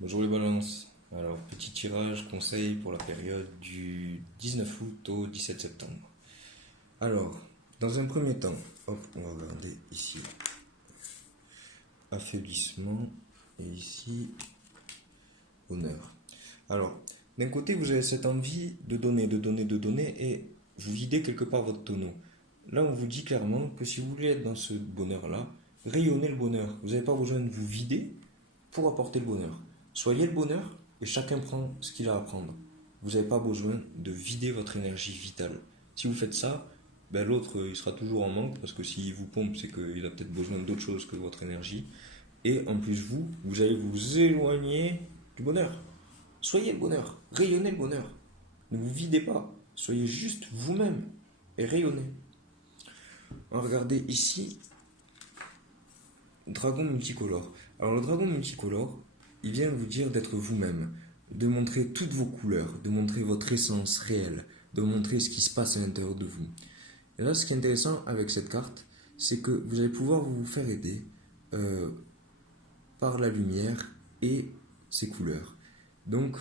Bonjour les balances. Alors, petit tirage conseil pour la période du 19 août au 17 septembre. Alors, dans un premier temps, hop, on va regarder ici. Affaiblissement et ici, honneur. Alors, d'un côté, vous avez cette envie de donner, de donner, de donner et vous videz quelque part votre tonneau. Là, on vous dit clairement que si vous voulez être dans ce bonheur-là, rayonnez le bonheur. Vous n'avez pas besoin de vous vider pour apporter le bonheur. Soyez le bonheur et chacun prend ce qu'il a à prendre. Vous n'avez pas besoin de vider votre énergie vitale. Si vous faites ça, ben l'autre il sera toujours en manque parce que s'il vous pompe, c'est qu'il a peut-être besoin d'autre chose que votre énergie. Et en plus, vous allez vous éloigner du bonheur. Soyez le bonheur, rayonnez le bonheur. Ne vous videz pas, soyez juste vous-même et rayonnez. Regardez ici, dragon multicolore. Alors le dragon multicolore, il vient vous dire d'être vous-même, de montrer toutes vos couleurs, de montrer votre essence réelle, de montrer ce qui se passe à l'intérieur de vous. Et là, ce qui est intéressant avec cette carte, c'est que vous allez pouvoir vous faire aider euh, par la lumière et ses couleurs. Donc,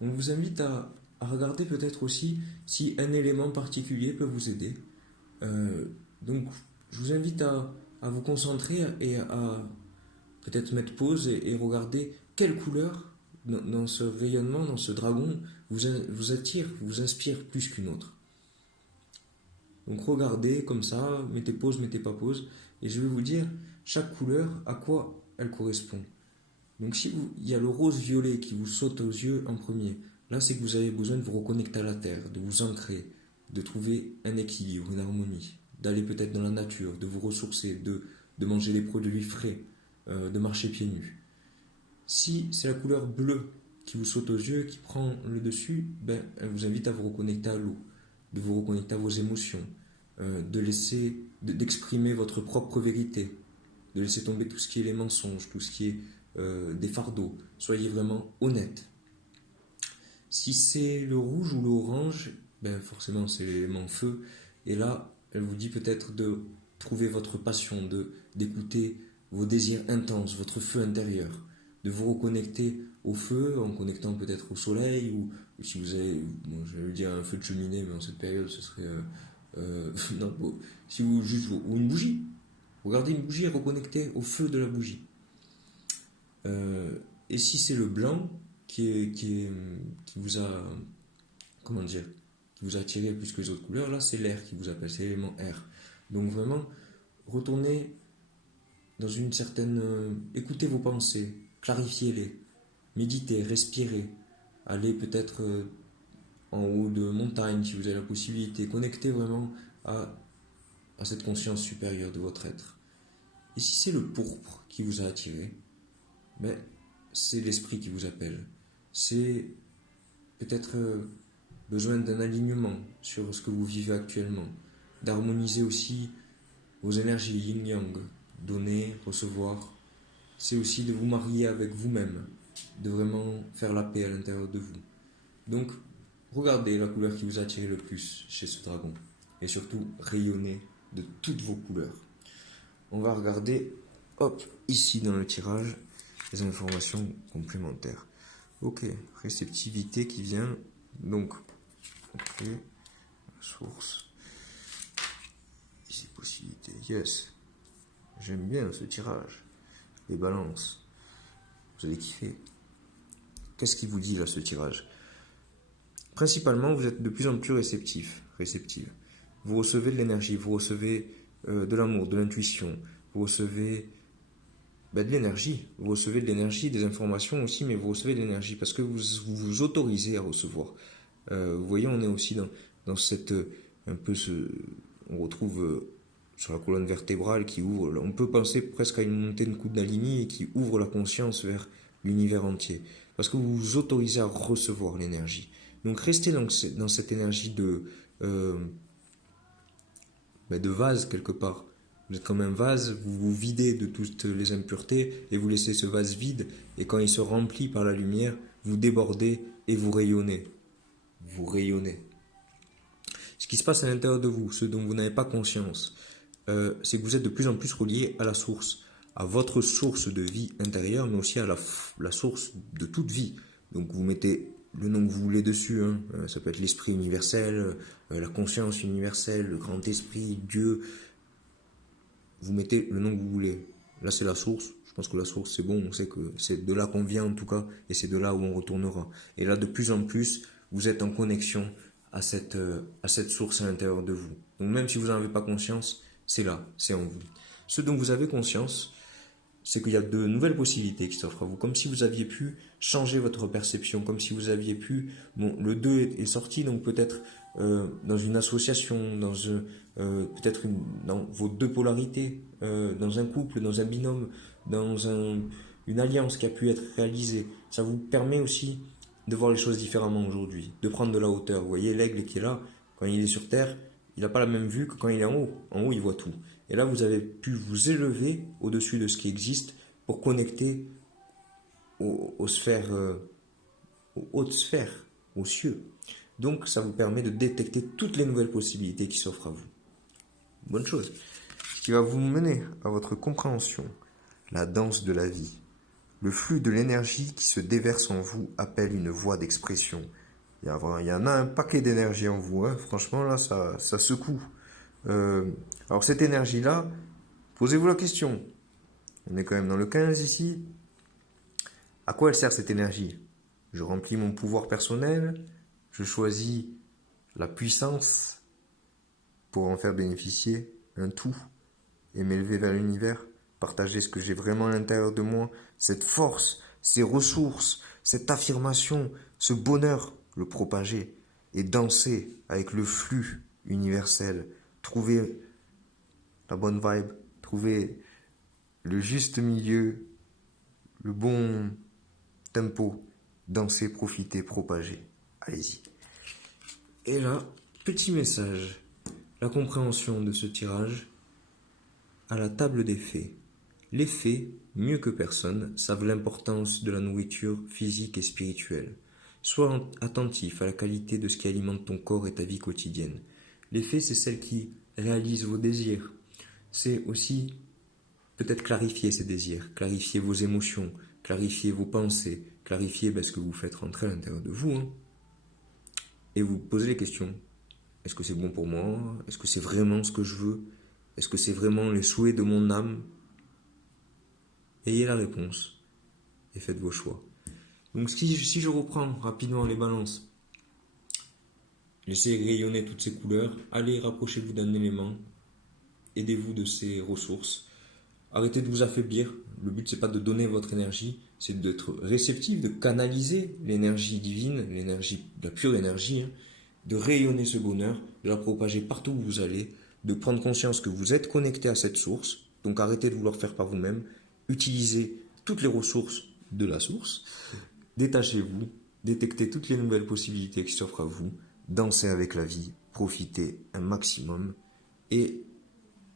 on vous invite à regarder peut-être aussi si un élément particulier peut vous aider. Donc, je vous invite à vous concentrer et à peut-être mettre pause et regarder quelle couleur dans ce rayonnement, dans ce dragon, vous attire, vous inspire plus qu'une autre. Donc regardez comme ça, mettez pause, mettez pas pause, et je vais vous dire chaque couleur à quoi elle correspond. Donc si il y a le rose violet qui vous saute aux yeux en premier, là c'est que vous avez besoin de vous reconnecter à la terre, de vous ancrer, de trouver un équilibre, une harmonie, d'aller peut-être dans la nature, de vous ressourcer, de manger des produits frais, de marcher pieds nus. Si c'est la couleur bleue qui vous saute aux yeux, qui prend le dessus, ben, elle vous invite à vous reconnecter à l'eau, de vous reconnecter à vos émotions, d'exprimer votre propre vérité, de laisser tomber tout ce qui est les mensonges, tout ce qui est des fardeaux. Soyez vraiment honnête. Si c'est le rouge ou l'orange, ben forcément c'est l'élément feu. Et là, elle vous dit peut-être de trouver votre passion, d'écouter vos désirs intenses, votre feu intérieur, de vous reconnecter au feu en connectant peut-être au soleil ou si vous avez, bon, je vais dire un feu de cheminée, mais en cette période ce serait non, bon, si vous juste ou une bougie. Regardez une bougie et reconnectez au feu de la bougie. Et si c'est le blanc qui vous a, comment dire, qui vous a attiré plus que les autres couleurs, là c'est l'air qui vous appelle, c'est l'élément air. Donc vraiment, retournez dans une certaine, écoutez vos pensées, clarifiez-les, méditez, respirez, allez peut-être en haut de montagne si vous avez la possibilité, connectez vraiment à cette conscience supérieure de votre être. Et si c'est le pourpre qui vous a attiré, ben, c'est l'esprit qui vous appelle. C'est peut-être besoin d'un alignement sur ce que vous vivez actuellement, d'harmoniser aussi vos énergies yin-yang, donner, recevoir. C'est aussi de vous marier avec vous-même, de vraiment faire la paix à l'intérieur de vous. Donc, regardez la couleur qui vous a attiré le plus chez ce dragon. Et surtout, rayonnez de toutes vos couleurs. On va regarder, hop, ici dans le tirage, les informations complémentaires. Ok, réceptivité qui vient, donc, ok, source, ici possibilité, yes, j'aime bien ce tirage, les balances, vous allez kiffer. Qu'est-ce qui vous dit là ce tirage? Principalement, vous êtes de plus en plus réceptive. Vous recevez de l'énergie, vous recevez de l'amour, de l'intuition, vous recevez de l'énergie. Vous recevez de l'énergie, des informations aussi, mais vous recevez de l'énergie parce que vous vous autorisez à recevoir. Vous voyez, on est aussi dans cette un peu on retrouve sur la colonne vertébrale qui ouvre. On peut penser presque à une montée de Kundalini et qui ouvre la conscience vers l'univers entier parce que vous vous autorisez à recevoir l'énergie. Donc restez dans cette énergie euh, de vase quelque part. Vous êtes comme un vase, vous vous videz de toutes les impuretés et vous laissez ce vase vide. Et quand il se remplit par la lumière, vous débordez et vous rayonnez. Vous rayonnez. Ce qui se passe à l'intérieur de vous, ce dont vous n'avez pas conscience, c'est que vous êtes de plus en plus relié à la source, à votre source de vie intérieure, mais aussi à la source de toute vie. Donc vous mettez le nom que vous voulez dessus, hein. Ça peut être l'esprit universel, la conscience universelle, le grand esprit, Dieu. Vous mettez le nom que vous voulez. Là c'est la source. Je pense que la source c'est bon, on sait que c'est de là qu'on vient en tout cas, et c'est de là où on retournera. Et là de plus en plus, vous êtes en connexion à cette source à l'intérieur de vous. Donc même si vous n'en avez pas conscience, c'est là, c'est en vous. Ce dont vous avez conscience, c'est qu'il y a de nouvelles possibilités qui s'offrent à vous, comme si vous aviez pu changer votre perception, comme si vous aviez pu... Bon, le 2 est sorti, donc peut-être dans une association, peut-être dans vos deux polarités, dans un couple, dans un binôme, une alliance qui a pu être réalisée. Ça vous permet aussi de voir les choses différemment aujourd'hui, de prendre de la hauteur. Vous voyez, l'aigle qui est là, quand il est sur terre, il n'a pas la même vue que quand il est en haut. En haut, il voit tout. Et là, vous avez pu vous élever au-dessus de ce qui existe pour connecter aux sphères, aux hautes sphères, aux cieux. Donc, ça vous permet de détecter toutes les nouvelles possibilités qui s'offrent à vous. Bonne chose. Ce qui va vous mener à votre compréhension, la danse de la vie. Le flux de l'énergie qui se déverse en vous appelle une voie d'expression. Il y en a un paquet d'énergie en vous, hein. Franchement, là, ça secoue. Alors, cette énergie-là, posez-vous la question. On est quand même dans le 15 ici. À quoi elle sert cette énergie? Je remplis mon pouvoir personnel, je choisis la puissance pour en faire bénéficier un tout et m'élever vers l'univers, partager ce que j'ai vraiment à l'intérieur de moi, cette force, ces ressources, cette affirmation, ce bonheur, le propager et danser avec le flux universel, trouver la bonne vibe, trouver le juste milieu, le bon tempo, danser, profiter, propager. Allez-y. Et là, petit message, la compréhension de ce tirage à la table des fées. Les fées, mieux que personne, savent l'importance de la nourriture physique et spirituelle. Sois attentif à la qualité de ce qui alimente ton corps et ta vie quotidienne. Les fées, c'est celles qui réalisent vos désirs. C'est aussi peut-être clarifier ces désirs, clarifier vos émotions, clarifier vos pensées, clarifier ce que vous faites rentrer à l'intérieur de vous. Hein. Et vous posez les questions. Est-ce que c'est bon pour moi? Est-ce que c'est vraiment ce que je veux? Est-ce que c'est vraiment les souhaits de mon âme? Ayez la réponse et faites vos choix. Donc si je reprends rapidement les balances, laissez rayonner toutes ces couleurs, allez rapprochez-vous d'un élément, aidez-vous de ces ressources, arrêtez de vous affaiblir, le but c'est pas de donner votre énergie, c'est d'être réceptif, de canaliser l'énergie divine, la pure énergie, hein, de rayonner ce bonheur, de la propager partout où vous allez, de prendre conscience que vous êtes connecté à cette source, donc arrêtez de vouloir faire par vous-même, utilisez toutes les ressources de la source, détachez-vous, détectez toutes les nouvelles possibilités qui s'offrent à vous, dansez avec la vie, profitez un maximum et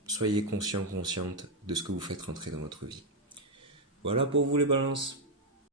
soyez conscient, consciente de ce que vous faites rentrer dans votre vie. Voilà pour vous les balances.